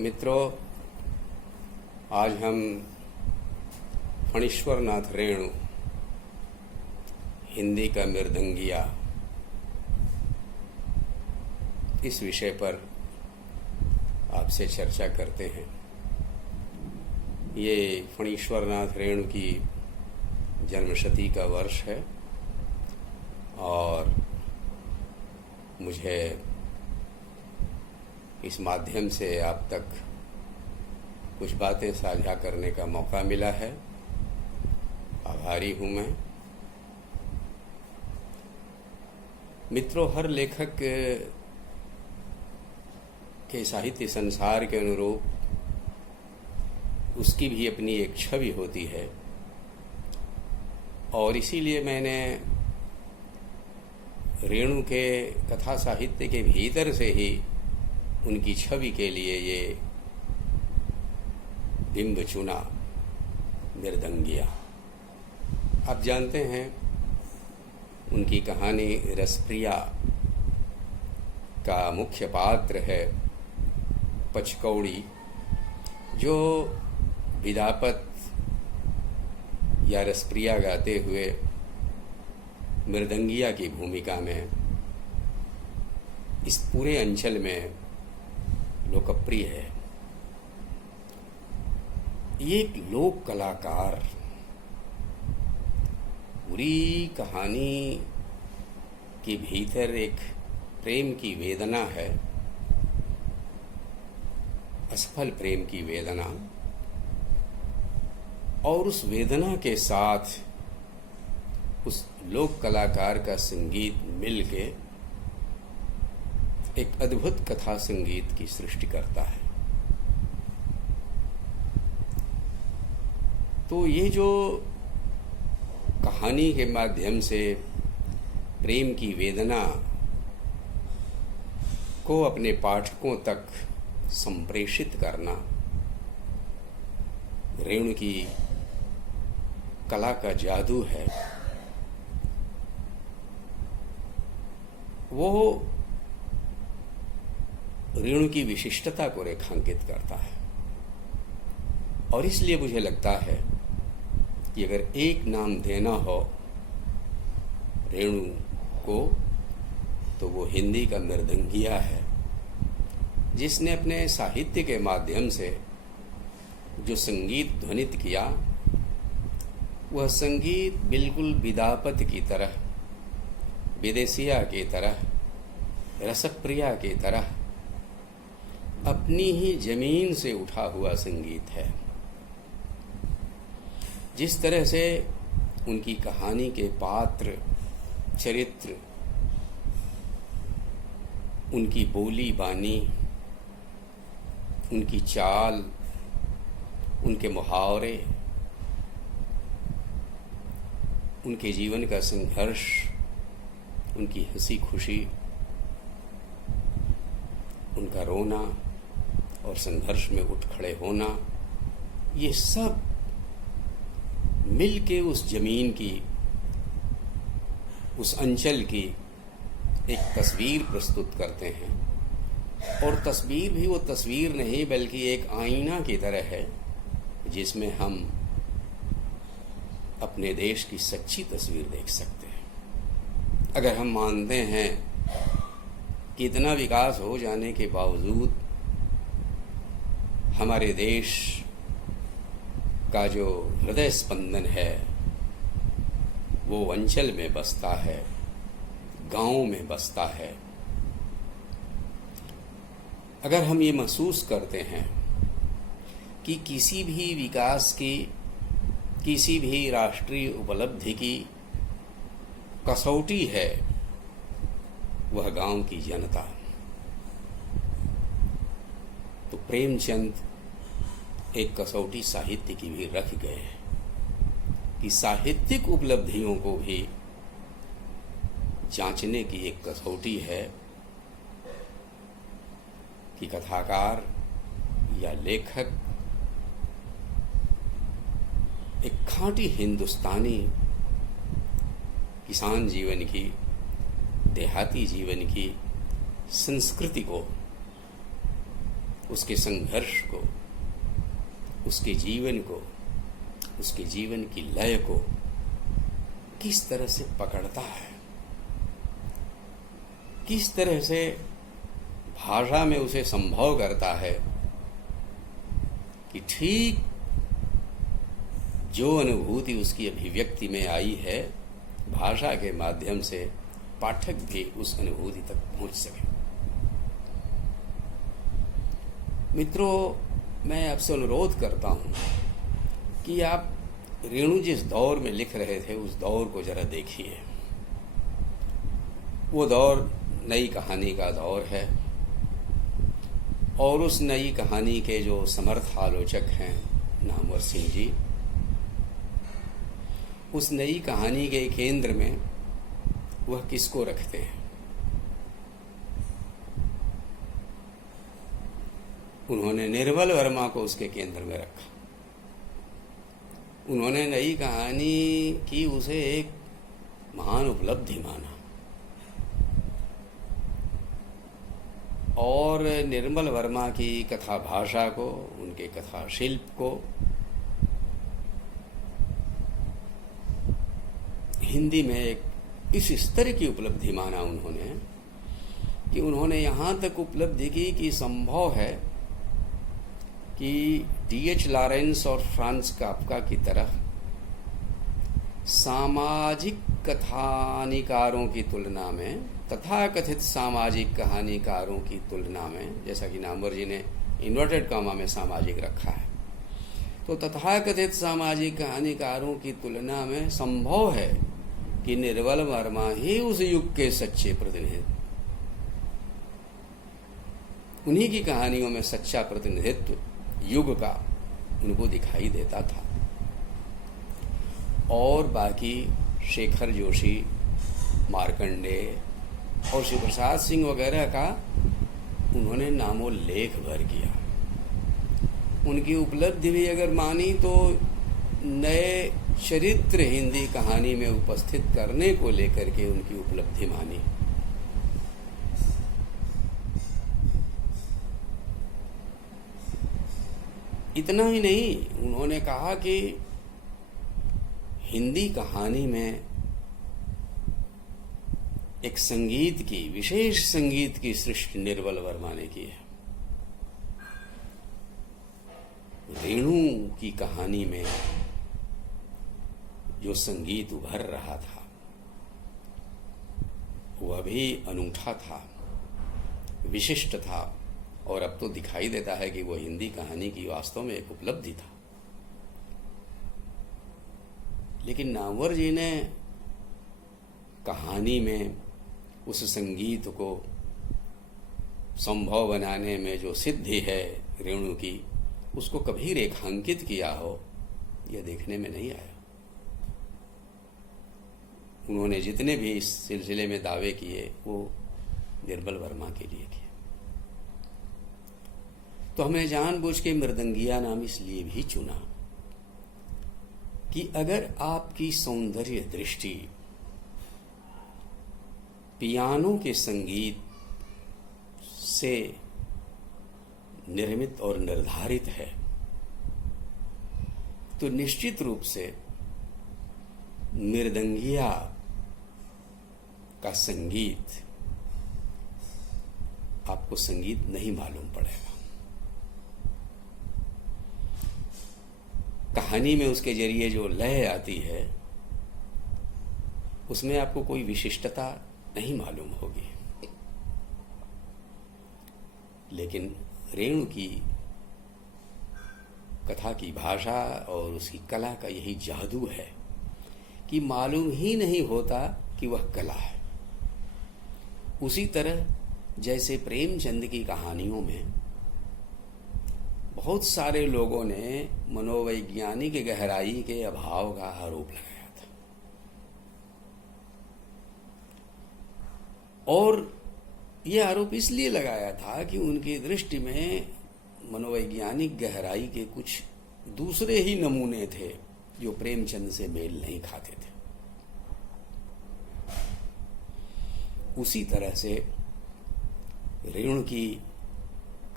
मित्रों, आज हम फणीश्वरनाथ रेणु, हिंदी का मृदंगिया, इस विषय पर आपसे चर्चा करते हैं। ये फणीश्वरनाथ रेणु की जन्मशती का वर्ष है और मुझे इस माध्यम से आप तक कुछ बातें साझा करने का मौका मिला है। आभारी हूँ मैं। मित्रों, हर लेखक के साहित्य संसार के अनुरूप उसकी भी अपनी एक छवि होती है और इसीलिए मैंने रेणु के कथा साहित्य के भीतर से ही उनकी छवि के लिए ये बिंब चुना, मृदंगिया। आप जानते हैं उनकी कहानी रसप्रिया का मुख्य पात्र है पचकौड़ी, जो विदापत या रसप्रिया गाते हुए मृदंगिया की भूमिका में इस पूरे अंचल में लोकप्रिय है। ये एक लोक कलाकार पूरी कहानी के भीतर एक प्रेम की वेदना है, असफल प्रेम की वेदना, और उस वेदना के साथ उस लोक कलाकार का संगीत मिलके एक अद्भुत कथा संगीत की सृष्टि करता है। तो ये जो कहानी के माध्यम से प्रेम की वेदना को अपने पाठकों तक संप्रेषित करना रेणु की कला का जादू है। वो रेणु की विशिष्टता को रेखांकित करता है और इसलिए मुझे लगता है कि अगर एक नाम देना हो रेणु को तो वो हिंदी का मृदंगिया है, जिसने अपने साहित्य के माध्यम से जो संगीत ध्वनित किया वह संगीत बिल्कुल विदापत की तरह, विदेशिया की तरह, रसप्रिया की तरह अपनी ही जमीन से उठा हुआ संगीत है। जिस तरह से उनकी कहानी के पात्र, चरित्र, उनकी बोली बानी, उनकी चाल, उनके मुहावरे, उनके जीवन का संघर्ष, उनकी हंसी खुशी, उनका रोना और संघर्ष में उठ खड़े होना, ये सब मिलके उस जमीन की, उस अंचल की एक तस्वीर प्रस्तुत करते हैं। और तस्वीर भी वो तस्वीर नहीं बल्कि एक आईना की तरह है, जिसमें हम अपने देश की सच्ची तस्वीर देख सकते हैं। अगर हम मानते हैं कि इतना विकास हो जाने के बावजूद हमारे देश का जो हृदय स्पंदन है वो अंचल में बसता है, गांव में बसता है, अगर हम ये महसूस करते हैं कि किसी भी विकास की, किसी भी राष्ट्रीय उपलब्धि की कसौटी है वह गांव की जनता, तो प्रेमचंद एक कसौटी साहित्य की भी रख गए कि साहित्यिक उपलब्धियों को भी जांचने की एक कसौटी है कि कथाकार या लेखक एक खाँटी हिंदुस्तानी किसान जीवन की, देहाती जीवन की संस्कृति को उसके संघर्ष को, उसके जीवन को, उसके जीवन की लय को किस तरह से पकड़ता है, किस तरह से भाषा में उसे संभव करता है कि ठीक जो अनुभूति उसकी अभिव्यक्ति में आई है, भाषा के माध्यम से पाठक भी उस अनुभूति तक पहुंच सके। मित्रों, मैं आपसे अनुरोध करता हूं कि आप रेणु जिस दौर में लिख रहे थे उस दौर को जरा देखिए। वो दौर नई कहानी का दौर है और उस नई कहानी के जो समर्थ आलोचक हैं नामवर सिंह जी, उस नई कहानी के केंद्र में वह किसको रखते हैं? उन्होंने निर्मल वर्मा को उसके केंद्र में रखा। उन्होंने नई कहानी की उसे एक महान उपलब्धि माना और निर्मल वर्मा की कथा भाषा को, उनके कथा शिल्प को हिंदी में एक इस स्तर की उपलब्धि माना उन्होंने कि उन्होंने यहाँ तक उपलब्धि की कि संभव है कि D.H. लॉरेंस और फ्रांस काफ्का की तरह सामाजिक कथानिकारों की तुलना में, तथाकथित सामाजिक कहानीकारों की तुलना में, जैसा कि नामवर जी ने इन्वर्टेड कॉमा में सामाजिक रखा है, तो तथाकथित सामाजिक कहानीकारों की तुलना में संभव है कि निर्मल वर्मा ही उस युग के सच्चे प्रतिनिधित्व, उन्हीं की कहानियों में सच्चा प्रतिनिधित्व युग का उनको दिखाई देता था। और बाकी शेखर जोशी, मार्कंडेय और शिव प्रसाद सिंह वगैरह का उन्होंने नामोल्लेख भर किया। उनकी उपलब्धि भी अगर मानी तो नए चरित्र हिंदी कहानी में उपस्थित करने को लेकर के उनकी उपलब्धि मानी। इतना ही नहीं, उन्होंने कहा कि हिंदी कहानी में एक संगीत की, विशेष संगीत की सृष्टि निर्मल वर्मा ने की है। रेणु की कहानी में जो संगीत उभर रहा था वह भी अनूठा था, विशिष्ट था और अब तो दिखाई देता है कि वो हिंदी कहानी की वास्तव में एक उपलब्धि था। लेकिन नामवर जी ने कहानी में उस संगीत को संभव बनाने में जो सिद्धि है रेणु की, उसको कभी रेखांकित किया हो यह देखने में नहीं आया। उन्होंने जितने भी इस सिलसिले में दावे किए वो निर्मल वर्मा के लिए किए। तो हमें जानबूझ के मृदंगिया नाम इसलिए भी चुना कि अगर आपकी सौंदर्य दृष्टि पियानो के संगीत से निर्मित और निर्धारित है तो निश्चित रूप से मृदंगिया का संगीत आपको संगीत नहीं मालूम पड़ेगा। कहानी में उसके जरिए जो लय आती है उसमें आपको कोई विशिष्टता नहीं मालूम होगी। लेकिन रेणु की कथा की भाषा और उसकी कला का यही जादू है कि मालूम ही नहीं होता कि वह कला है। उसी तरह जैसे प्रेमचंद की कहानियों में बहुत सारे लोगों ने मनोवैज्ञानिक गहराई के अभाव का आरोप लगाया था और यह आरोप इसलिए लगाया था कि उनकी दृष्टि में मनोवैज्ञानिक गहराई के कुछ दूसरे ही नमूने थे जो प्रेमचंद से मेल नहीं खाते थे। उसी तरह से रेणु की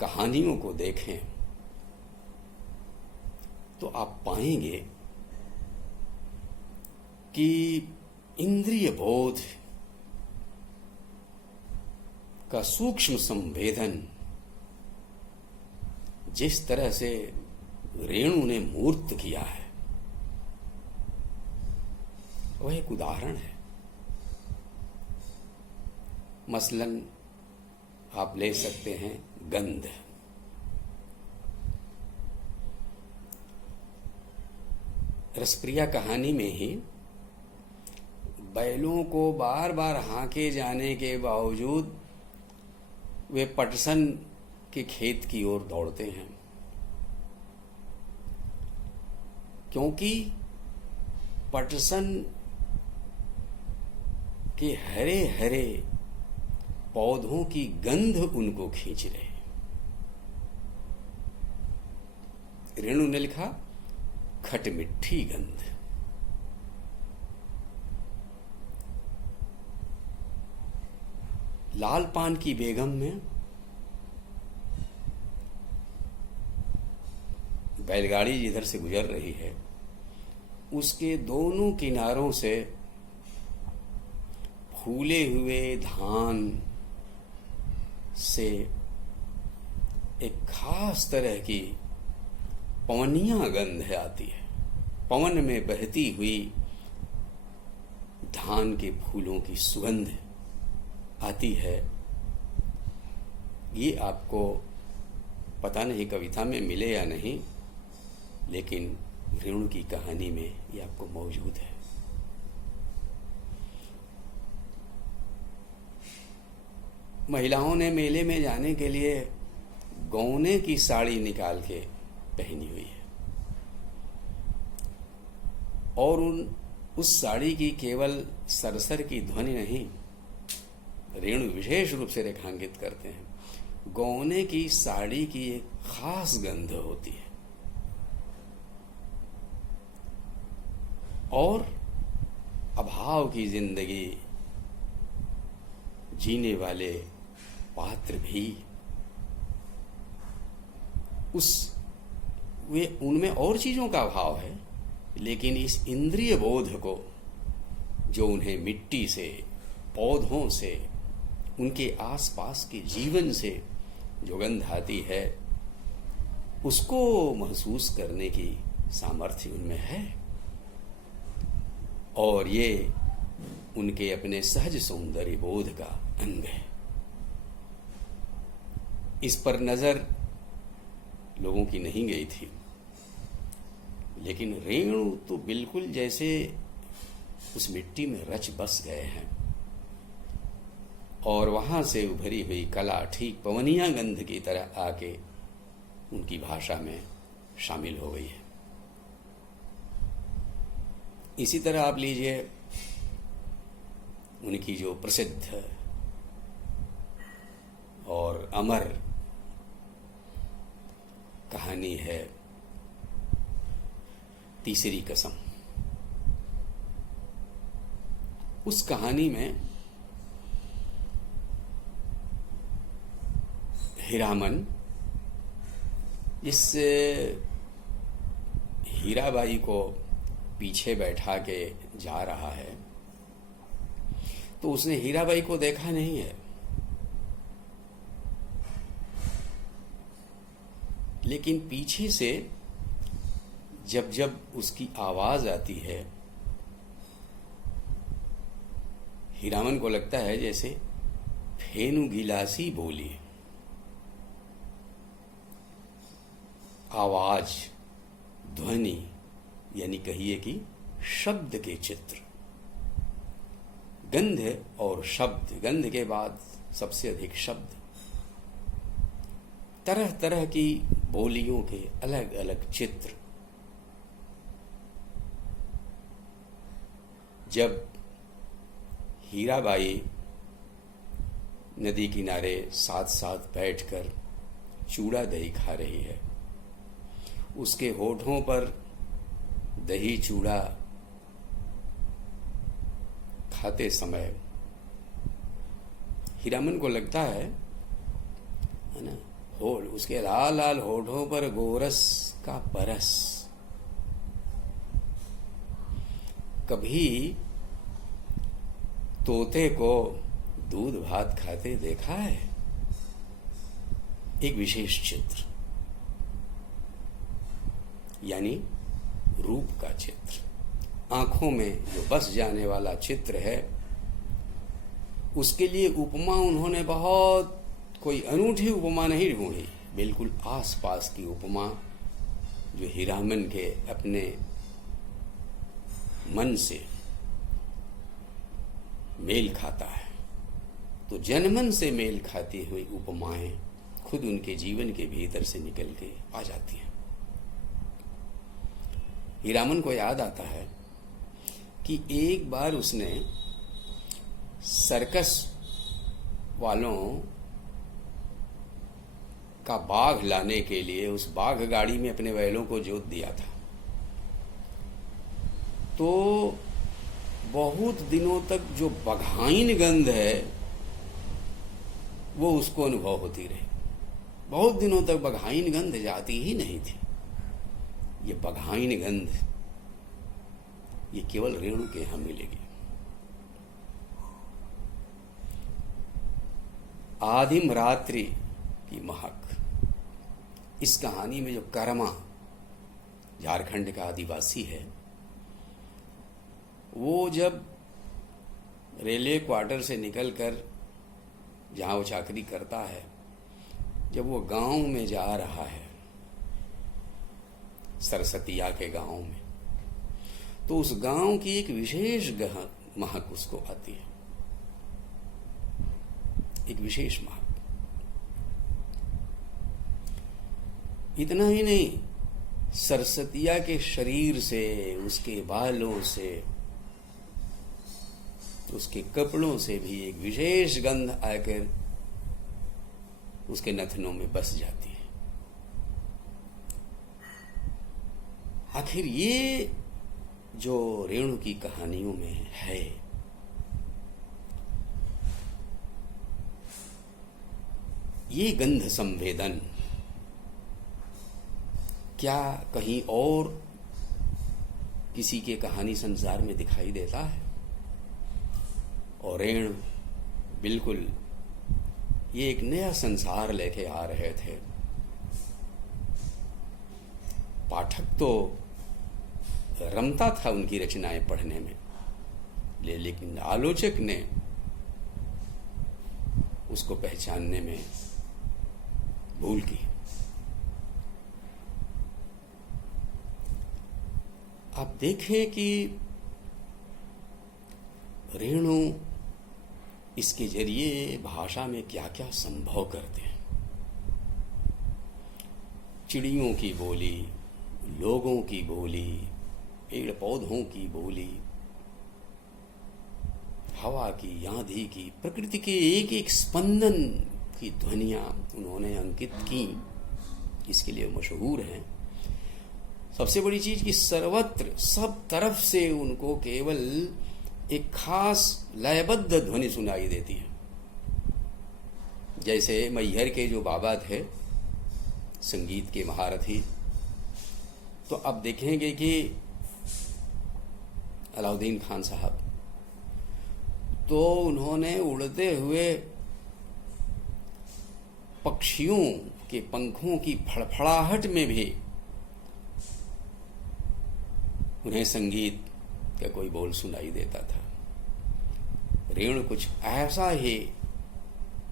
कहानियों को देखें तो आप पाएंगे कि इंद्रिय बोध का सूक्ष्म संवेदन जिस तरह से रेणु ने मूर्त किया है वह एक उदाहरण है। मसलन आप ले सकते हैं गंध। रसप्रिया कहानी में ही बैलों को बार बार हांके जाने के बावजूद वे पटसन के खेत की ओर दौड़ते हैं, क्योंकि पटसन के हरे हरे पौधों की गंध उनको खींच रहे। रेणु ने लिखा खटमिठी गंध। लाल पान की बेगम में बैलगाड़ी जिधर से गुजर रही है उसके दोनों किनारों से फूले हुए धान से एक खास तरह की पवनिया गंध आती है। पवन में बहती हुई धान के फूलों की सुगंध आती है। ये आपको पता नहीं कविता में मिले या नहीं, लेकिन रेणु की कहानी में ये आपको मौजूद है। महिलाओं ने मेले में जाने के लिए गौने की साड़ी निकाल के पहनी हुई है और उस साड़ी की केवल सरसर की ध्वनि नहीं, रेणु विशेष रूप से रेखांकित करते हैं गौने की साड़ी की एक खास गंध होती है। और अभाव की जिंदगी जीने वाले पात्र भी उनमें और चीजों का अभाव है, लेकिन इस इंद्रिय बोध को जो उन्हें मिट्टी से, पौधों से, उनके आसपास के जीवन से जो गंध आती है उसको महसूस करने की सामर्थ्य उनमें है और ये उनके अपने सहज सौंदर्य बोध का अंग है। इस पर नजर लोगों की नहीं गई थी, लेकिन रेणु तो बिल्कुल जैसे उस मिट्टी में रच बस गए हैं और वहां से उभरी हुई कला ठीक पवनिया गंध की तरह आके उनकी भाषा में शामिल हो गई है। इसी तरह आप लीजिए उनकी जो प्रसिद्ध और अमर कहानी है तीसरी कसम। उस कहानी में हीरामन इस हीराबाई को पीछे बैठा के जा रहा है तो उसने हीराबाई को देखा नहीं है, लेकिन पीछे से जब जब उसकी आवाज आती है हीरामन को लगता है जैसे फेनु गिलासी बोली। आवाज, ध्वनि, यानी कहिए कि शब्द के चित्र। गंध और शब्द, गंध के बाद सबसे अधिक शब्द, तरह तरह की बोलियों के अलग अलग चित्र। जब हीराबाई नदी किनारे साथ साथ बैठकर चूड़ा दही खा रही है, उसके होठों पर दही चूड़ा खाते समय हीरामन को लगता है ना, उसके लाल लाल होठों पर गोरस का परस। कभी तोते को दूध भात खाते देखा है? एक विशेष चित्र, यानी रूप का चित्र, आंखों में जो बस जाने वाला चित्र है। उसके लिए उपमा उन्होंने बहुत कोई अनूठी उपमा नहीं ढूंढी, बिल्कुल आसपास की उपमा जो हीरामन के अपने मन से मेल खाता है। तो जनमन से मेल खाती हुई उपमाएं खुद उनके जीवन के भीतर से निकल के आ जाती हैं। हीरामन को याद आता है कि एक बार उसने सर्कस वालों का बाघ लाने के लिए उस बाघ गाड़ी में अपने बैलों को जोत दिया था। तो बहुत दिनों तक जो बघाइन गंध है वो उसको अनुभव होती रही। बहुत दिनों तक बघाइन गंध जाती ही नहीं थी। ये बघाइन गंध ये केवल रेणु के यहां मिलेगी। आदिम रात्रि की महक। इस कहानी में जो कर्मा झारखंड का आदिवासी है, वो जब रेलवे क्वार्टर से निकलकर जहां वो चाकरी करता है, जब वो गांव में जा रहा है, सरसतिया के गांव में, तो उस गांव की एक विशेष महक उसको आती है, एक विशेष महक। इतना ही नहीं, सरसतिया के शरीर से, उसके बालों से, उसके कपड़ों से भी एक विशेष गंध आकर उसके नथनों में बस जाती है। आखिर ये जो रेणु की कहानियों में है, ये गंध संवेदन क्या कहीं और किसी के कहानी संसार में दिखाई देता है? और रेणु बिल्कुल ये एक नया संसार लेके आ रहे थे। पाठक तो रमता था उनकी रचनाएं पढ़ने में, लेकिन आलोचक ने उसको पहचानने में भूल की। आप देखें कि रेणु इसके जरिए भाषा में क्या क्या संभव करते हैं। चिड़ियों की बोली, लोगों की बोली, पेड़ पौधों की बोली, हवा की, आंधी की, प्रकृति के एक एक स्पंदन की ध्वनियां उन्होंने अंकित की। इसके लिए मशहूर हैं। सबसे बड़ी चीज कि सर्वत्र सब तरफ से उनको केवल एक खास लयबद्ध ध्वनि सुनाई देती है। जैसे मैहर के जो बाबा थे, संगीत के महारथी, तो अब देखेंगे कि अलाउद्दीन खान साहब, तो उन्होंने उड़ते हुए पक्षियों के पंखों की फड़फड़ाहट में भी उन्हें संगीत का कोई बोल सुनाई देता था। रेणु कुछ ऐसा ही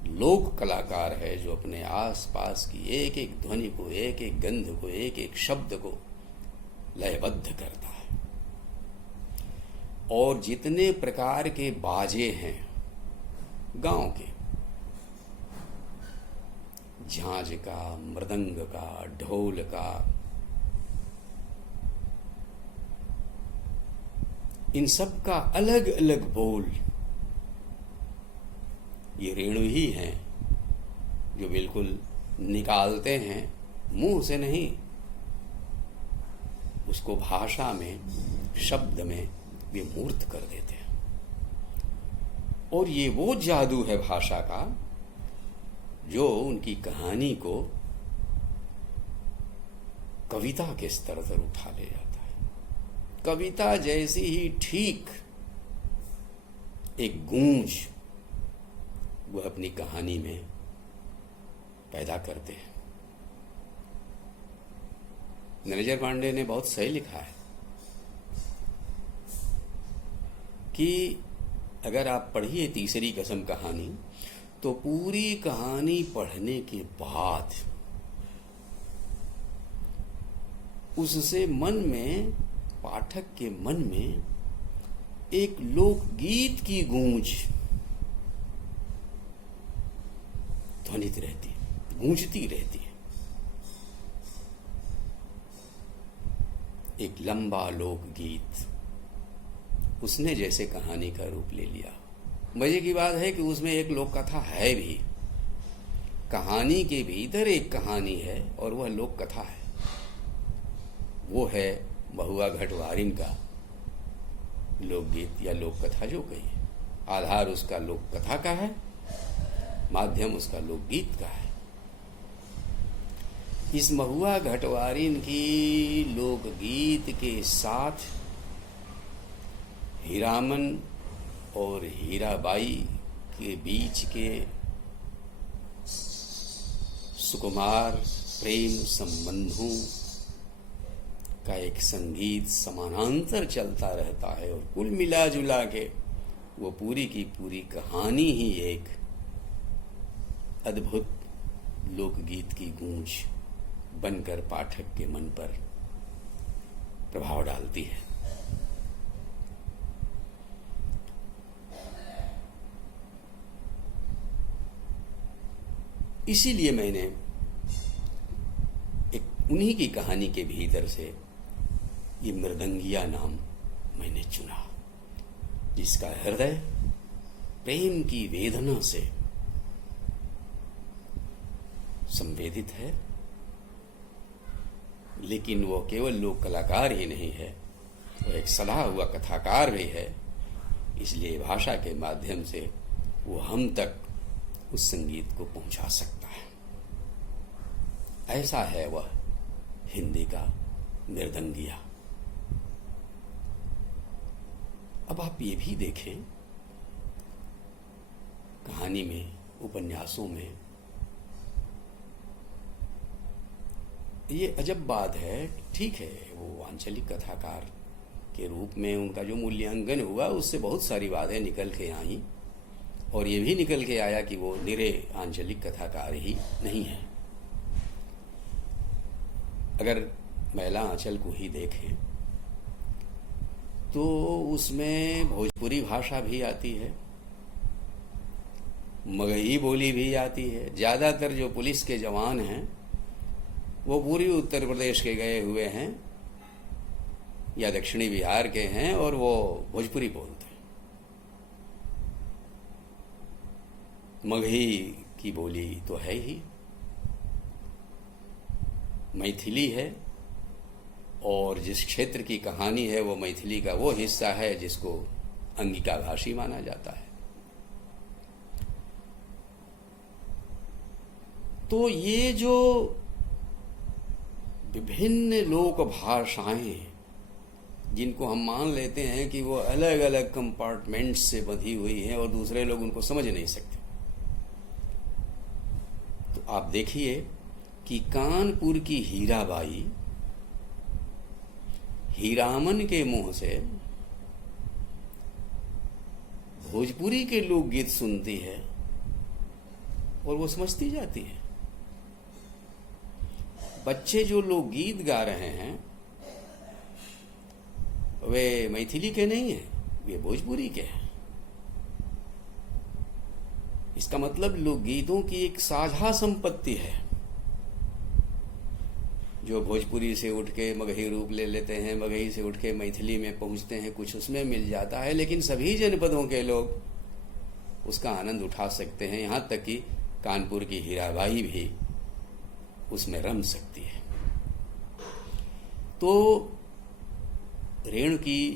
लोक कलाकार है जो अपने आसपास की एक एक ध्वनि को, एक एक गंध को, एक एक शब्द को लयबद्ध करता है। और जितने प्रकार के बाजे हैं गांव के, झांझ का, मृदंग का, ढोल का, इन सब का अलग अलग बोल ये रेणु ही हैं जो बिल्कुल निकालते हैं, मुंह से नहीं, उसको भाषा में, शब्द में वे मूर्त कर देते हैं। और ये वो जादू है भाषा का जो उनकी कहानी को कविता के स्तर पर उठा ले जाता है। कविता जैसी ही ठीक एक गूंज वह अपनी कहानी में पैदा करते हैं। नरेंद्र पांडे ने बहुत सही लिखा है कि अगर आप पढ़िए तीसरी कसम कहानी, तो पूरी कहानी पढ़ने के बाद उससे मन में, पाठक के मन में एक लोकगीत की गूंज ध्वनित रहती है, गूंजती रहती है। एक लंबा लोकगीत उसने जैसे कहानी का रूप ले लिया। मजे की बात है कि उसमें एक लोक कथा है भी, कहानी के भीतर एक कहानी है और वह लोक कथा है। वो है महुआ घटवारिन का लोकगीत या लोक कथा जो कही। आधार उसका लोक कथा का है, माध्यम उसका लोकगीत का है। इस महुआ घटवारिन की लोकगीत के साथ हीरामन और हीराबाई के बीच के सुकुमार प्रेम संबंधों का एक संगीत समानांतर चलता रहता है, और कुल मिला जुला के वो पूरी की पूरी कहानी ही एक अद्भुत लोकगीत की गूंज बनकर पाठक के मन पर प्रभाव डालती है। इसीलिए मैंने एक उन्हीं की कहानी के भीतर से ये मृदंगिया नाम मैंने चुना, जिसका हृदय प्रेम की वेदना से संवेदित है, लेकिन वो केवल लोक कलाकार ही नहीं है, वो एक सदा हुआ कथाकार भी है। इसलिए भाषा के माध्यम से वो हम तक उस संगीत को पहुंचा सकता है। ऐसा है वह हिंदी का मृदंगिया। अब आप ये भी देखें, कहानी में, उपन्यासों में ये अजब बात है। ठीक है, वो आंचलिक कथाकार के रूप में उनका जो मूल्यांकन हुआ उससे बहुत सारी बातें निकल के आई, और ये भी निकल के आया कि वो निरे आंचलिक कथाकार ही नहीं है। अगर मैला आंचल को ही देखें तो उसमें भोजपुरी भाषा भी आती है, मगही बोली भी आती है। ज़्यादातर जो पुलिस के जवान हैं वो पूर्वी उत्तर प्रदेश के गए हुए हैं या दक्षिणी बिहार के हैं, और वो भोजपुरी बोलते हैं। मगही की बोली तो है ही, मैथिली है, और जिस क्षेत्र की कहानी है वो मैथिली का वो हिस्सा है जिसको अंगिका भाषी माना जाता है। तो ये जो विभिन्न लोक भाषाएं, जिनको हम मान लेते हैं कि वो अलग अलग कंपार्टमेंट्स से बंधी हुई हैं और दूसरे लोग उनको समझ नहीं सकते, तो आप देखिए कि कानपुर की हीराबाई हीरामन के मुंह से भोजपुरी के लोकगीत सुनती है और वो समझती जाती है। बच्चे जो लोकगीत गा रहे हैं वे मैथिली के नहीं हैं, वे भोजपुरी के हैं। इसका मतलब लोकगीतों की एक साझा संपत्ति है, जो भोजपुरी से उठ के मगही रूप ले लेते हैं, मगही से उठ के मैथिली में पहुंचते हैं, कुछ उसमें मिल जाता है, लेकिन सभी जनपदों के लोग उसका आनंद उठा सकते हैं। यहाँ तक कि कानपुर की हीराबाई भी उसमें रम सकती है। तो रेणु की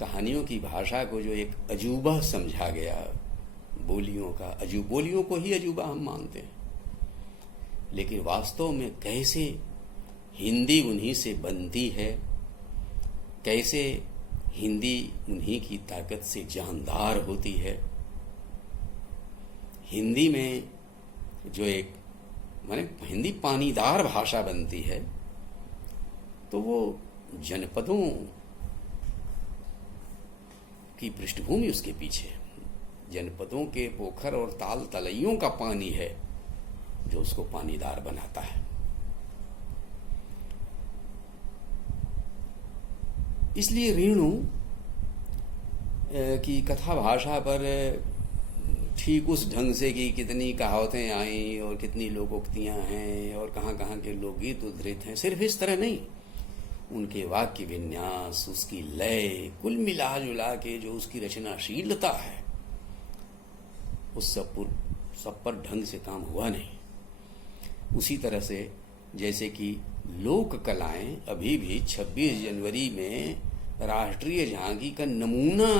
कहानियों की भाषा को जो एक अजूबा समझा गया, बोलियों का बोलियों को ही अजूबा हम मानते हैं, लेकिन वास्तव में कैसे हिंदी उन्हीं से बनती है, कैसे हिंदी उन्हीं की ताकत से जानदार होती है। हिंदी में जो एक माने हिंदी पानीदार भाषा बनती है, तो वो जनपदों की पृष्ठभूमि उसके पीछे, जनपदों के पोखर और ताल तलैयों का पानी है जो उसको पानीदार बनाता है। इसलिए रेणु की कथा भाषा पर ठीक उस ढंग से कि कितनी कहावतें आई और कितनी लोकोक्तियां हैं और कहाँ कहाँ के लोकगीत उद्धृत हैं, सिर्फ इस तरह नहीं, उनके वाक्य विन्यास, उसकी लय, कुल मिला जुला के जो उसकी रचनाशीलता है, उस सब पर ढंग से काम हुआ नहीं। उसी तरह से जैसे कि लोक कलाएं अभी भी 26 जनवरी में राष्ट्रीय झांकी का नमूना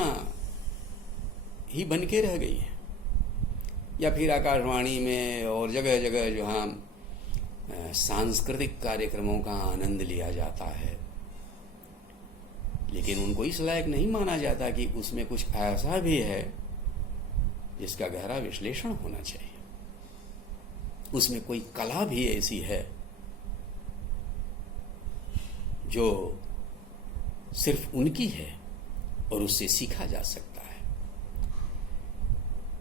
ही बन के रह गई है, या फिर आकाशवाणी में और जगह जगह जहाँ सांस्कृतिक कार्यक्रमों का आनंद लिया जाता है, लेकिन उनको इस लायक नहीं माना जाता कि उसमें कुछ ऐसा भी है जिसका गहरा विश्लेषण होना चाहिए, उसमें कोई कला भी ऐसी है जो सिर्फ उनकी है और उससे सीखा जा सकता है।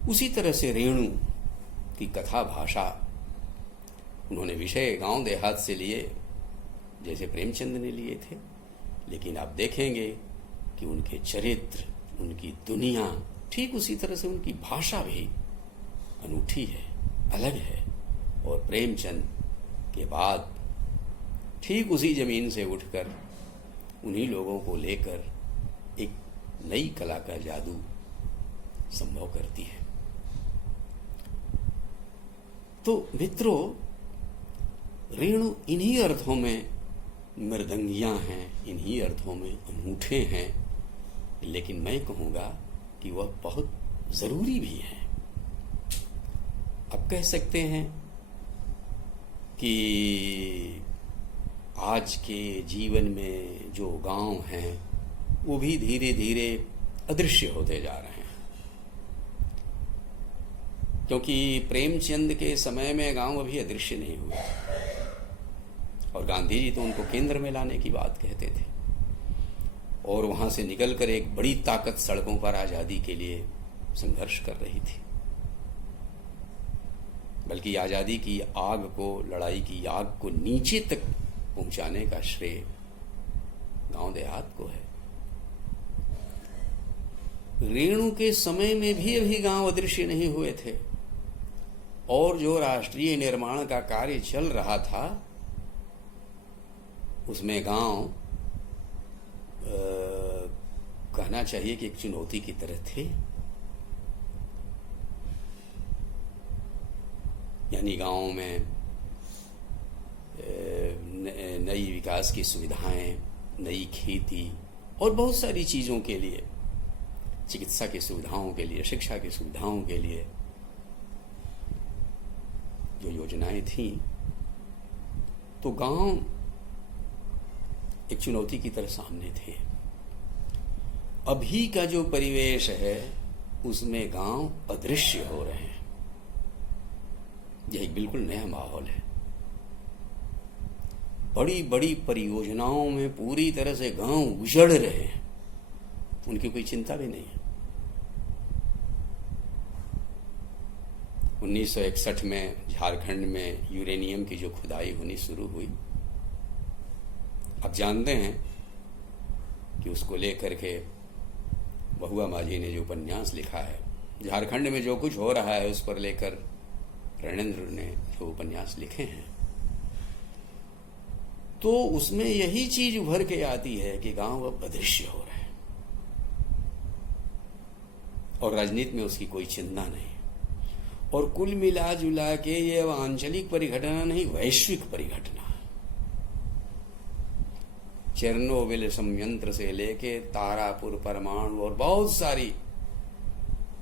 उसी तरह से रेणु की कथा भाषा उन्होंने विषय गांव देहात से लिए, जैसे प्रेमचंद ने लिए थे, लेकिन आप देखेंगे कि उनके चरित्र, उनकी दुनिया, ठीक उसी तरह से उनकी भाषा भी अनूठी है, अलग है। और प्रेमचंद के बाद ठीक उसी जमीन से उठकर उन्हीं लोगों को लेकर एक नई कला का जादू संभव करती है। तो मित्रों, रेणु इन्हीं अर्थों में मृदंगियां हैं, इन्हीं अर्थों में अनूठे हैं, लेकिन मैं कहूँगा कि वह बहुत जरूरी भी है। अब कह सकते हैं कि आज के जीवन में जो गांव हैं वो भी धीरे धीरे अदृश्य होते जा रहे हैं, क्योंकि प्रेमचंद के समय में गांव अभी अदृश्य नहीं हुए और गांधी जी तो उनको केंद्र में लाने की बात कहते थे, और वहां से निकलकर एक बड़ी ताकत सड़कों पर आजादी के लिए संघर्ष कर रही थी। बल्कि आजादी की आग को, लड़ाई की आग को नीचे तक पहुंचाने का श्रेय गांव देहात को है। रेणु के समय में भी अभी गांव अदृश्य नहीं हुए थे, और जो राष्ट्रीय निर्माण का कार्य चल रहा था उसमें गांव कहना चाहिए कि एक चुनौती की तरह थे। यानी गांव में नई विकास की सुविधाएं, नई खेती और बहुत सारी चीज़ों के लिए, चिकित्सा की सुविधाओं के लिए, शिक्षा की सुविधाओं के लिए जो योजनाएं थीं, तो गांव एक चुनौती की तरह सामने थे। अभी का जो परिवेश है उसमें गांव अदृश्य हो रहे हैं। यह एक बिल्कुल नया माहौल है। बड़ी बड़ी परियोजनाओं में पूरी तरह से गांव उजड़ रहे हैं, उनकी कोई चिंता भी नहीं है। 1961 में झारखंड में यूरेनियम की जो खुदाई होनी शुरू हुई, आप जानते हैं कि उसको लेकर के बहुआ माझी ने जो उपन्यास लिखा है, झारखंड में जो कुछ हो रहा है उस पर लेकर रणेंद्र ने जो उपन्यास लिखे हैं, तो उसमें यही चीज उभर के आती है कि गांव अब अदृश्य हो रहे हैं और राजनीति में उसकी कोई चिंता नहीं। और कुल मिला जुला के ये आंचलिक परिघटना नहीं, वैश्विक परिघटना। चेरनोबिल संयंत्र से लेके तारापुर परमाणु और बहुत सारी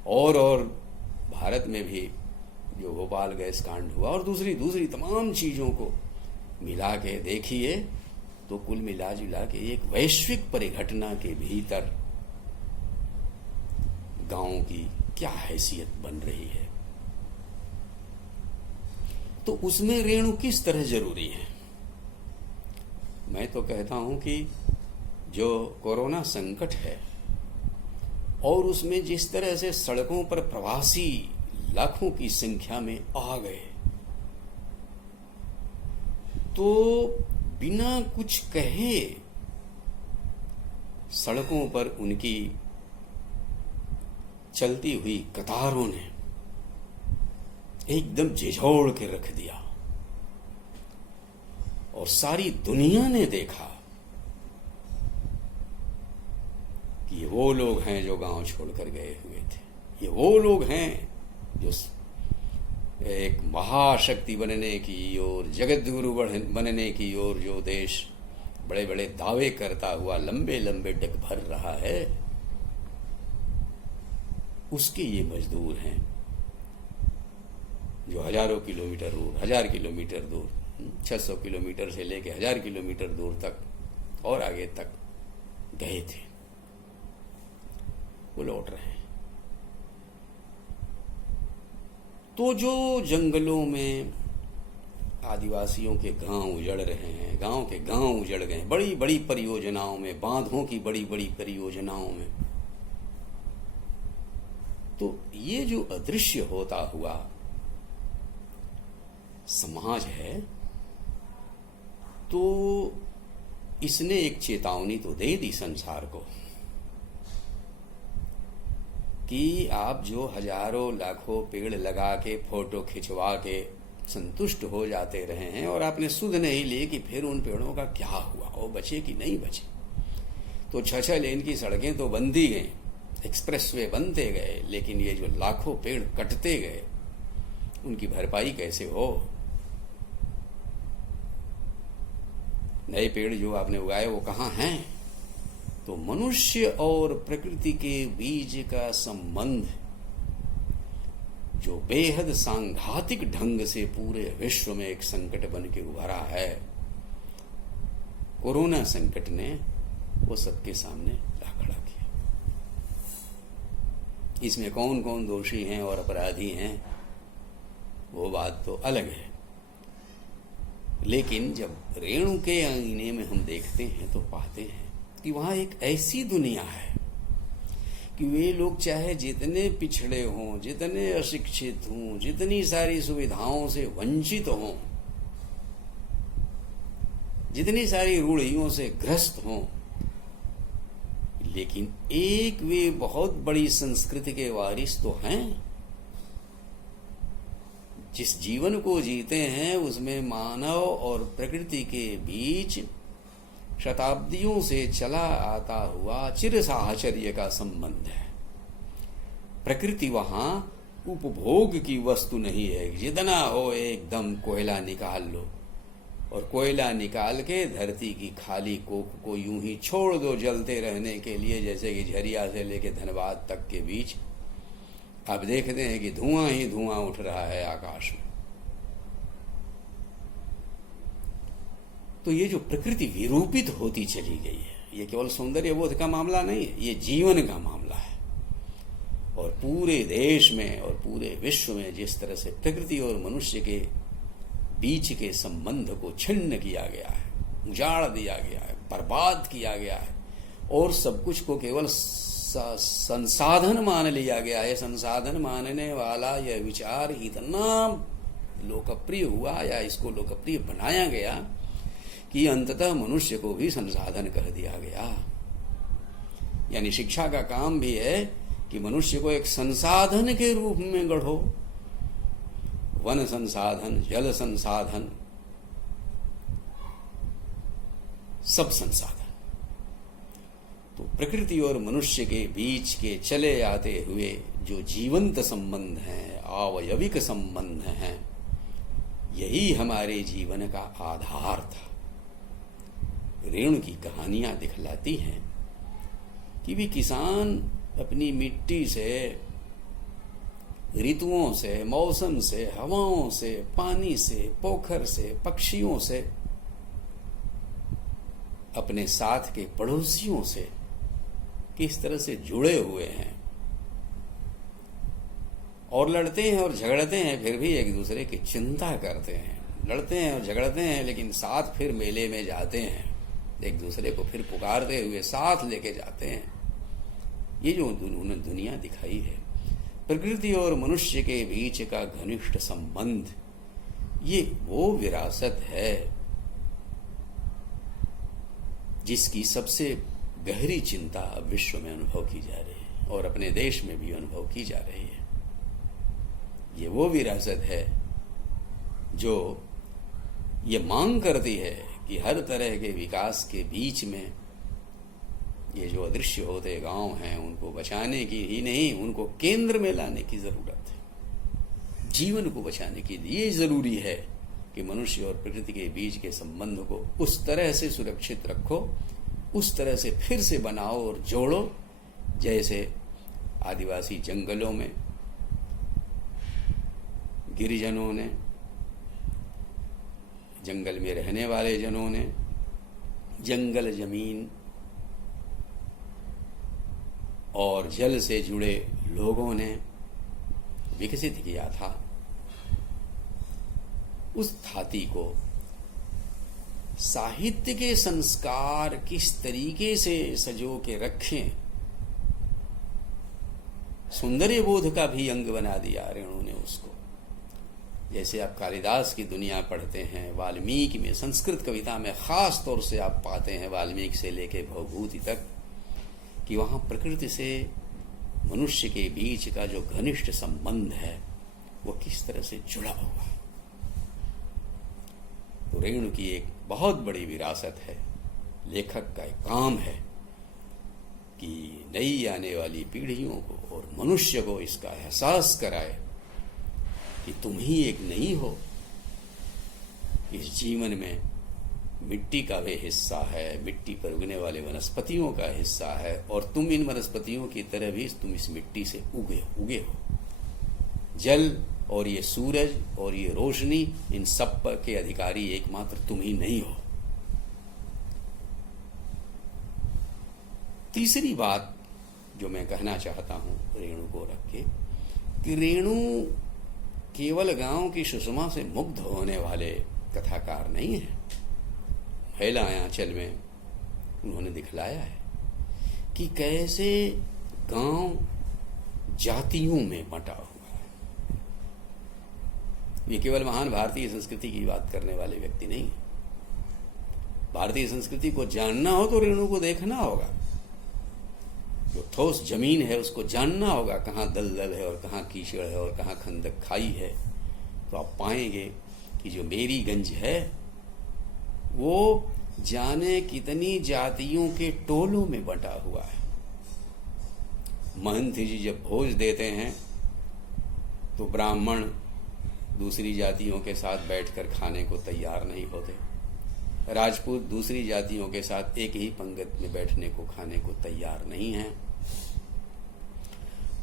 और भारत में भी जो भोपाल गैस कांड हुआ और दूसरी तमाम चीजों को मिला के देखिए तो कुल मिला जुला के एक वैश्विक परिघटना के भीतर गांव की क्या हैसियत बन रही है। तो उसमें रेणु किस तरह जरूरी है। मैं तो कहता हूं कि जो कोरोना संकट है और उसमें जिस तरह से सड़कों पर प्रवासी लाखों की संख्या में आ गए, तो बिना कुछ कहे सड़कों पर उनकी चलती हुई कतारों ने एकदम झिझोड़ के रख दिया और सारी दुनिया ने देखा कि ये वो लोग हैं जो गांव छोड़कर गए हुए थे, ये वो लोग हैं जो एक महाशक्ति बनने की ओर, जगत गुरु बनने की ओर जो देश बड़े बड़े दावे करता हुआ लंबे लंबे डग भर रहा है, उसके ये मजदूर हैं जो हजारों किलोमीटर दूर, 1000 किलोमीटर दूर, 600 किलोमीटर से लेके 1000 किलोमीटर दूर तक और आगे तक गए थे, वो लौट रहे हैं। तो जो जंगलों में आदिवासियों के गांव उजड़ रहे हैं, गांव के गांव उजड़ गए, बड़ी बड़ी परियोजनाओं में, बांधों की बड़ी बड़ी परियोजनाओं में, तो ये जो अदृश्य होता हुआ समाज है, तो इसने एक चेतावनी तो दे दी संसार को कि आप जो हजारों लाखों पेड़ लगा के फोटो खिंचवा के संतुष्ट हो जाते रहे हैं और आपने सुध नहीं ली कि फिर उन पेड़ों का क्या हुआ, वो बचे कि नहीं बचे। तो 6 लेन की सड़कें तो बनती गई, एक्सप्रेसवे बनते गए, लेकिन ये जो लाखों पेड़ कटते गए, उनकी भरपाई कैसे हो। नए पेड़ जो आपने उगाए वो कहाँ हैं। तो मनुष्य और प्रकृति के बीच का संबंध जो बेहद सांघातिक ढंग से पूरे विश्व में एक संकट बन के उभरा है, कोरोना संकट ने वो सबके सामने ला खड़ा किया। इसमें कौन कौन दोषी हैं और अपराधी हैं वो बात तो अलग है, लेकिन जब रेणु के आईने में हम देखते हैं तो पाते हैं कि वहां एक ऐसी दुनिया है कि वे लोग चाहे जितने पिछड़े हों, जितने अशिक्षित हों, जितनी सारी सुविधाओं से वंचित हों, जितनी सारी रूढ़ियों से ग्रस्त हों, लेकिन एक वे बहुत बड़ी संस्कृति के वारिस तो हैं। जिस जीवन को जीते हैं उसमें मानव और प्रकृति के बीच शताब्दियों से चला आता हुआ चिर साहचर्य का संबंध है। प्रकृति वहां उपभोग की वस्तु नहीं है, जितना हो एकदम कोयला निकाल लो और कोयला निकाल के धरती की खाली कोख को यूं ही छोड़ दो जलते रहने के लिए, जैसे कि झरिया से लेके धनबाद तक के बीच आप देखते हैं कि धुआं ही धुआं उठ रहा है आकाश में। तो ये जो प्रकृति विरूपित होती चली गई है, ये केवल सौंदर्य बोध का मामला नहीं है, ये जीवन का मामला है। और पूरे देश में और पूरे विश्व में जिस तरह से प्रकृति और मनुष्य के बीच के संबंध को छिन्न किया गया है, उजाड़ दिया गया है, बर्बाद किया गया है और सब कुछ को केवल संसाधन मान लिया गया है। संसाधन मानने वाला यह विचार इतना लोकप्रिय हुआ या इसको लोकप्रिय बनाया गया कि अंततः मनुष्य को भी संसाधन कर दिया गया। यानी शिक्षा का काम भी है कि मनुष्य को एक संसाधन के रूप में गढ़ो। वन संसाधन, जल संसाधन, सब संसाधन। तो प्रकृति और मनुष्य के बीच के चले आते हुए जो जीवंत संबंध हैं, आवयविक संबंध हैं, यही हमारे जीवन का आधार था। रेणु की कहानियां दिखलाती हैं कि भी किसान अपनी मिट्टी से, ऋतुओं से, मौसम से, हवाओं से, पानी से, पोखर से, पक्षियों से अपने साथ के पड़ोसियों से किस तरह से जुड़े हुए हैं, और लड़ते हैं और झगड़ते हैं, फिर भी एक दूसरे की चिंता करते हैं। लड़ते हैं और झगड़ते हैं, लेकिन साथ फिर मेले में जाते हैं, एक दूसरे को फिर पुकारते हुए साथ लेके जाते हैं। ये जो उन्होंने दुनिया दिखाई है, प्रकृति और मनुष्य के बीच का घनिष्ठ संबंध, ये वो विरासत है जिसकी सबसे गहरी चिंता अब विश्व में अनुभव की जा रही है और अपने देश में भी अनुभव की जा रही है। ये वो विरासत है जो ये मांग करती है कि हर तरह के विकास के बीच में ये जो अदृश्य होते गांव हैं, उनको बचाने की ही नहीं, उनको केंद्र में लाने की जरूरत है। जीवन को बचाने के लिए जरूरी है कि मनुष्य और प्रकृति के बीच के संबंध को उस तरह से सुरक्षित रखो, उस तरह से फिर से बनाओ और जोड़ो, जैसे आदिवासी जंगलों में गिरिजनों ने, जंगल में रहने वाले जनों ने, जंगल जमीन और जल से जुड़े लोगों ने विकसित किया था। उस धाती को साहित्य के संस्कार किस तरीके से सजो के रखें, सौंदर्य बोध का भी अंग बना दिया रेणु ने उसको। जैसे आप कालिदास की दुनिया पढ़ते हैं, वाल्मीकि में, संस्कृत कविता में खास तौर से आप पाते हैं, वाल्मीकि से लेके भवभूति तक, कि वहाँ प्रकृति से मनुष्य के बीच का जो घनिष्ठ संबंध है वो किस तरह से जुड़ा हुआ है। तो रेणु की एक बहुत बड़ी विरासत है, लेखक का एक काम है कि नई आने वाली पीढ़ियों को और मनुष्य को इसका एहसास कराए कि तुम ही एक नहीं हो। इस जीवन में मिट्टी का भी हिस्सा है, मिट्टी पर उगने वाले वनस्पतियों का हिस्सा है, और तुम इन वनस्पतियों की तरह भी तुम इस मिट्टी से उगे हो। जल और ये सूरज और ये रोशनी, इन सब पर के अधिकारी एकमात्र तुम ही नहीं हो। तीसरी बात जो मैं कहना चाहता हूं रेणु को रख के, कि रेणु केवल गांव की सुषमा से मुग्ध होने वाले कथाकार नहीं है। महिलायाचल में उन्होंने दिखलाया है कि कैसे गांव जातियों में बंटा हुआ है। ये केवल महान भारतीय संस्कृति की बात करने वाले व्यक्ति नहीं। भारतीय संस्कृति को जानना हो तो रेणु को देखना होगा। जो ठोस जमीन है उसको जानना होगा, कहाँ दलदल है और कहाँ कीचड़ है और कहाँ खंदक खाई है। तो आप पाएंगे कि जो मेरीगंज है वो जाने कितनी जातियों के टोलों में बंटा हुआ है। महंत जी जब भोज देते हैं तो ब्राह्मण दूसरी जातियों के साथ बैठकर खाने को तैयार नहीं होते, राजपूत दूसरी जातियों के साथ एक ही पंगत में बैठने को, खाने को तैयार नहीं हैं।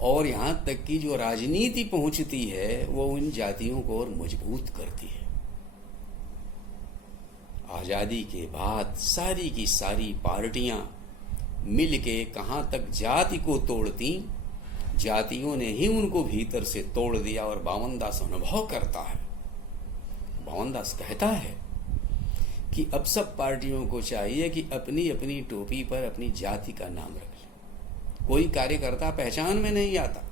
और यहाँ तक कि जो राजनीति पहुंचती है वो उन जातियों को और मजबूत करती है। आजादी के बाद सारी की सारी पार्टियां मिलके कहां तक जाति को तोड़ती, जातियों ने ही उनको भीतर से तोड़ दिया। और बावनदास अनुभव करता है, बावनदास कहता है कि अब सब पार्टियों को चाहिए कि अपनी अपनी टोपी पर अपनी जाति का नाम रख ले। कोई कार्यकर्ता पहचान में नहीं आता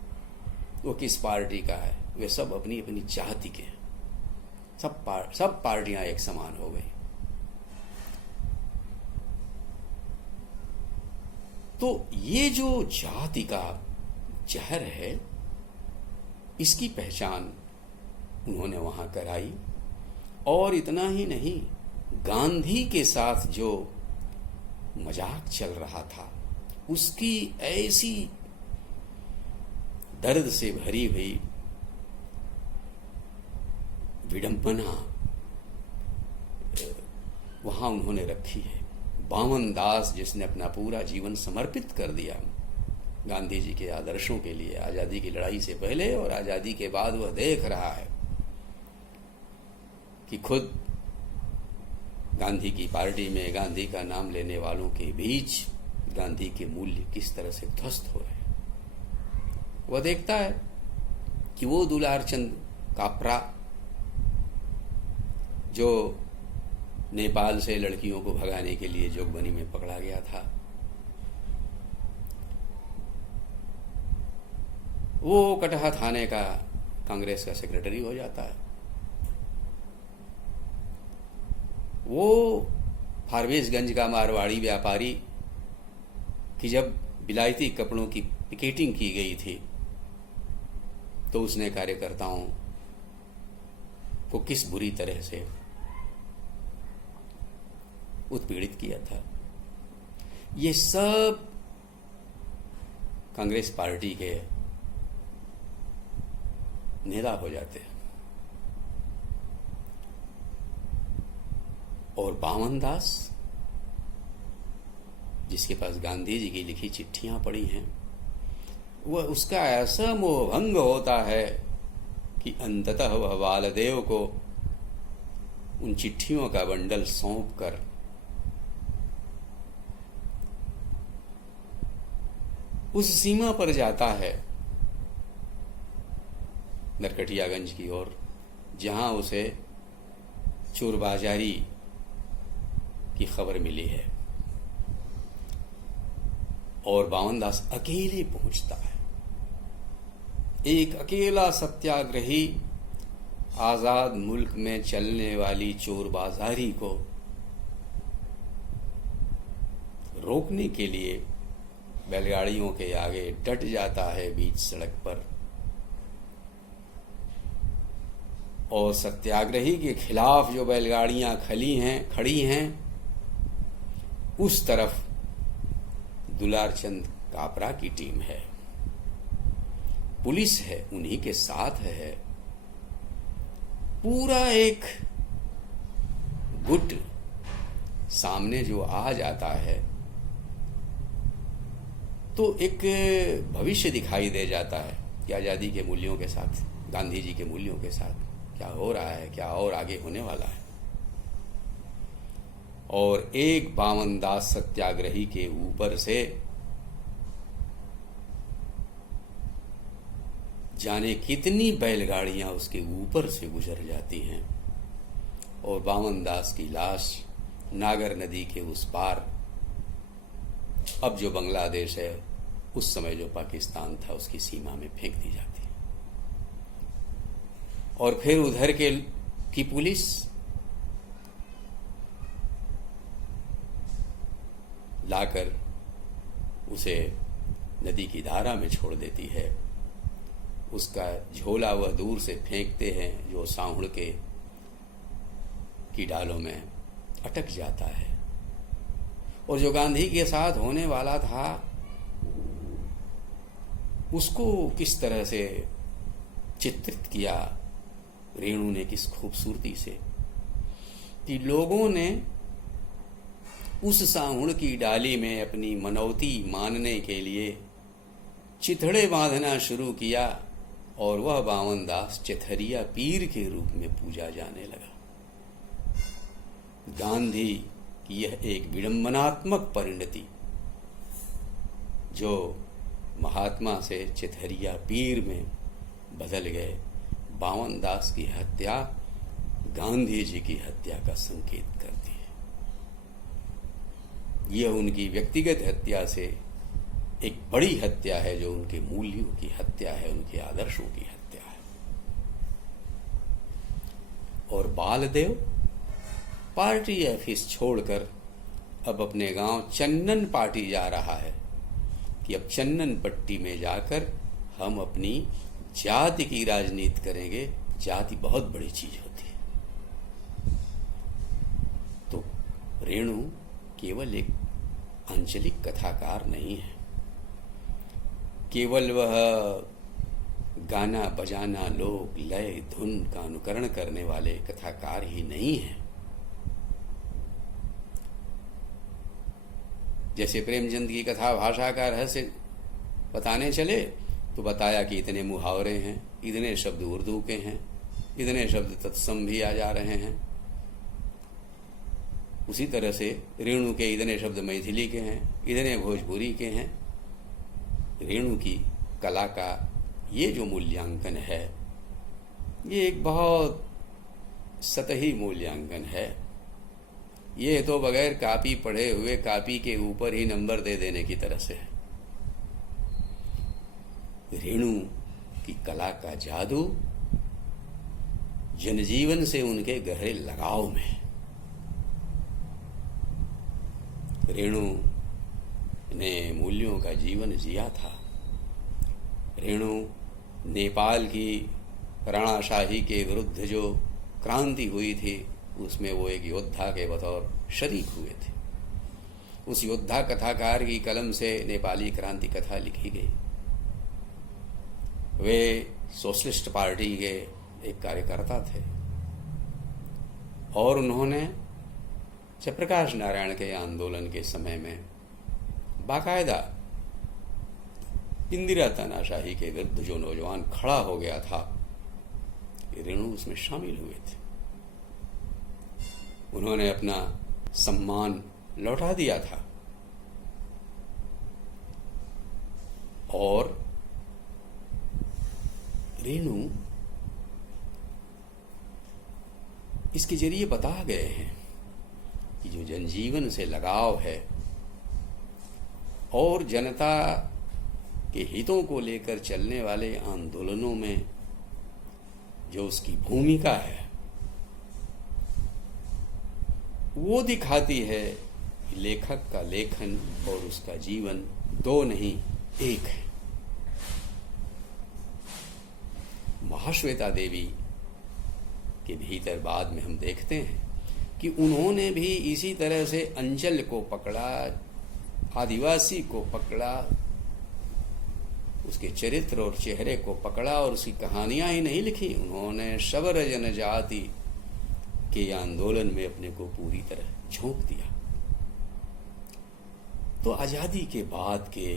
वो किस पार्टी का है, वे सब अपनी अपनी जाति के हैं। सब पार्टियां एक समान हो गई। तो ये जो जाति का जहर है, इसकी पहचान उन्होंने वहां कराई। और इतना ही नहीं, गांधी के साथ जो मजाक चल रहा था उसकी ऐसी दर्द से भरी हुई विडंबना वहां उन्होंने रखी है। बावनदास जिसने अपना पूरा जीवन समर्पित कर दिया गांधी जी के आदर्शों के लिए, आजादी की लड़ाई से पहले और आजादी के बाद, वह देख रहा है कि खुद गांधी की पार्टी में गांधी का नाम लेने वालों के बीच गांधी के मूल्य किस तरह से ध्वस्त हो रहे हैं। वह देखता है कि वो दुलार चंद कापरा जो नेपाल से लड़कियों को भगाने के लिए जोगबनी में पकड़ा गया था, वो कटहा थाने का कांग्रेस का सेक्रेटरी हो जाता है। वो फारबिसगंज का मारवाड़ी व्यापारी कि जब विलायती कपड़ों की पिकेटिंग की गई थी तो उसने कार्यकर्ताओं को किस बुरी तरह से उत्पीड़ित किया था, ये सब कांग्रेस पार्टी के नेता हो जाते हैं। और बामन दास, जिसके पास गांधी जी की लिखी चिट्ठियां पड़ी हैं, वह उसका ऐसा मोहभंग होता है कि अंततः वह बालदेव को उन चिट्ठियों का बंडल सौंप कर उस सीमा पर जाता है नरकटियागंज की ओर, जहां उसे चोरबाजारी की खबर मिली है, और बामन दास अकेले पहुंचता है। एक अकेला सत्याग्रही आजाद मुल्क में चलने वाली चोरबाजारी को रोकने के लिए बैलगाड़ियों के आगे डट जाता है बीच सड़क पर, और सत्याग्रही के खिलाफ जो बैलगाड़ियां खड़ी हैं उस तरफ दुलारचंद कापरा की टीम है, पुलिस है, उन्हीं के साथ है। पूरा एक गुट सामने जो आ जाता है तो एक भविष्य दिखाई दे जाता है कि आज़ादी के मूल्यों के साथ, गांधी जी के मूल्यों के साथ क्या हो रहा है, क्या और आगे होने वाला है। और एक बामन दास सत्याग्रही के ऊपर से जाने कितनी बैलगाड़ियां उसके ऊपर से गुजर जाती हैं, और बामन दास की लाश नागर नदी के उस पार, अब जो बांग्लादेश है, उस समय जो पाकिस्तान था, उसकी सीमा में फेंक दी जाती है। और फिर उधर की पुलिस लाकर उसे नदी की धारा में छोड़ देती है। उसका झोला वह दूर से फेंकते हैं जो सांहुड़ की डालों में अटक जाता है। और जो गांधी के साथ होने वाला था उसको किस तरह से चित्रित किया रेणु ने, किस खूबसूरती से, कि लोगों ने उस सांहुड़ की डाली में अपनी मनौती मानने के लिए चिथड़े बांधना शुरू किया, और वह बामन दास चिथरिया पीर के रूप में पूजा जाने लगा। गांधी की यह एक विडंबनात्मक परिणति, जो महात्मा से चिथरिया पीर में बदल गए, बामन दास की हत्या गांधी जी की हत्या का संकेत करती है। यह उनकी व्यक्तिगत हत्या से एक बड़ी हत्या है, जो उनके मूल्यों की हत्या है, उनके आदर्शों की हत्या है। और बालदेव पार्टी ऑफिस छोड़कर अब अपने गांव चन्नन पार्टी जा रहा है कि अब चन्नन पट्टी में जाकर हम अपनी जाति की राजनीति करेंगे। जाति बहुत बड़ी चीज होती है। तो रेणु केवल एक आंचलिक कथाकार नहीं है, केवल वह गाना बजाना, लोक लय धुन का अनुकरण करने वाले कथाकार ही नहीं है। जैसे प्रेमचंद की कथा भाषा का रहस्य बताने चले तो बताया कि इतने मुहावरे हैं, इतने शब्द उर्दू के हैं, इतने शब्द तत्सम भी आ जा रहे हैं। उसी तरह से रेणु के इतने शब्द मैथिली के हैं, इतने भोजपुरी के हैं। रेणु की कला का ये जो मूल्यांकन है, ये एक बहुत सतही मूल्यांकन है। ये तो बगैर कापी पढ़े हुए कापी के ऊपर ही नंबर दे देने की तरह से है। रेणु की कला का जादू जनजीवन से उनके गहरे लगाव में है। रेणु ने मूल्यों का जीवन जिया था। रेणु नेपाल की राणाशाही के विरुद्ध जो क्रांति हुई थी, उसमें वो एक योद्धा के बतौर शरीक हुए थे। उस योद्धा कथाकार की कलम से नेपाली क्रांति कथा लिखी गई। वे सोशलिस्ट पार्टी के एक कार्यकर्ता थे और उन्होंने जयप्रकाश नारायण के आंदोलन के समय में बाकायदा इंदिरा तानाशाही के विरुद्ध जो नौजवान खड़ा हो गया था, रेणु उसमें शामिल हुए थे। उन्होंने अपना सम्मान लौटा दिया था और रेणु इसके जरिए बता गए हैं कि जो जनजीवन से लगाव है और जनता के हितों को लेकर चलने वाले आंदोलनों में जो उसकी भूमिका है, वो दिखाती है कि लेखक का लेखन और उसका जीवन दो नहीं एक है। महाश्वेता देवी के भीतर बाद में हम देखते हैं कि उन्होंने भी इसी तरह से अंचल को पकड़ा, आदिवासी को पकड़ा, उसके चरित्र और चेहरे को पकड़ा और उसकी कहानियां ही नहीं लिखी, उन्होंने शबर जनजाति के आंदोलन में अपने को पूरी तरह झोंक दिया। तो आजादी के बाद के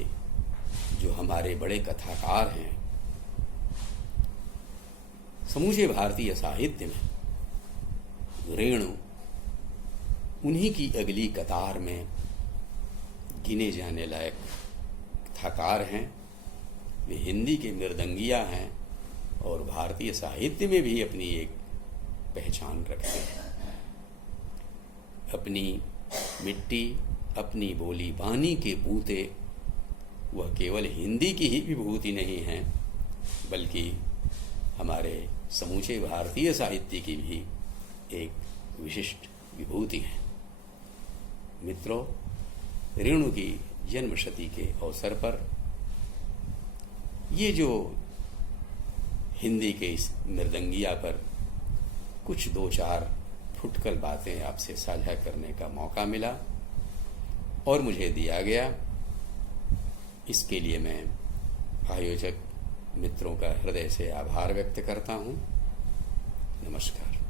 जो हमारे बड़े कथाकार हैं, समूचे भारतीय साहित्य में रेणु उन्हीं की अगली कतार में गिने जाने लायक कथाकार हैं। वे हिंदी के मृदंगिया हैं और भारतीय साहित्य में भी अपनी एक पहचान रखते हैं। अपनी मिट्टी, अपनी बोली बानी के बूते वह केवल हिंदी की ही विभूति नहीं हैं, बल्कि हमारे समूचे भारतीय साहित्य की भी एक विशिष्ट विभूति है। मित्रों, रेणु की जन्मशती के अवसर पर ये जो हिंदी के इस मृदंगिया पर कुछ दो चार फुटकर बातें आपसे साझा करने का मौका मिला और मुझे दिया गया, इसके लिए मैं आयोजक मित्रों का हृदय से आभार व्यक्त करता हूँ। नमस्कार।